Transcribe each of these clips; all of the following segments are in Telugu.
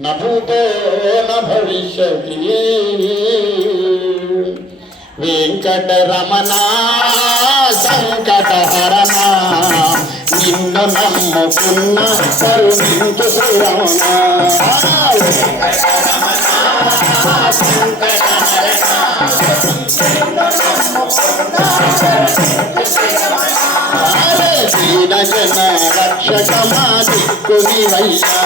न भूतो न भविष्यति वेंकटरमण संकटहरण నిన్ను నమ్ముకున్న కరుణించు శ్రీరమణ దీన జన రక్షకమా దిక్కునివయ్యా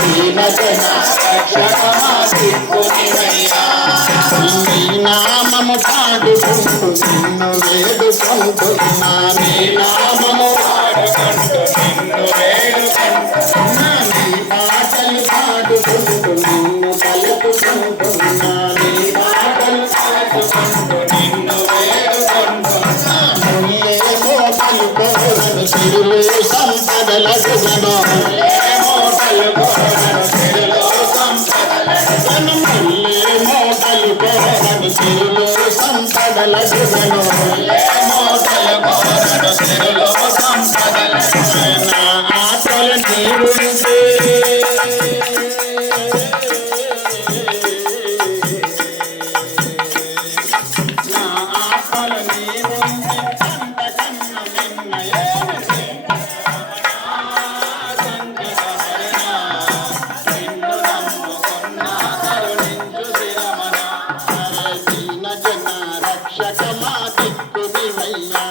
దీన జన రక్షకమా దిక్కునివయ్యా నీ నామము పాడుకుంటూ నిన్ను వేడుకుంటున్నా నీ నామము పాడుకుంటూ నిన్ను వేడుకుంటున్నా నీ పాటలు పాడుకుంటూ నిన్ను పలుకుకుంటున్నా నీ పాటలు పాడుకుంటూ నిన్ను వేడుకుంటున్నా నువ్వేమో పలుకోరను సిరులు సంపదలగునను నువ్వేమో పలుకోరను సిరులు సంపదలగునను నువ్వేమో పలుకోరను సిరులు సంపదలగునను నువ్వేమో పలుకోరను సిరులు సంపదలగునను నా ఆశలు నీవుంటే నా ఆశలు నీవుంటే అంతకన్నా నిన్నయే రక్షకమా దిక్కునివయ్యా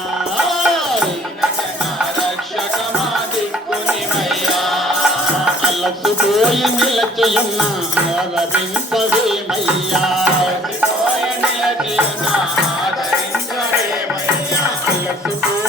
రక్షకమా దిక్కునివయ్యా అలసిపోయి నిలచియున్న ఆదరించవేమయ్యా అలసిపోయి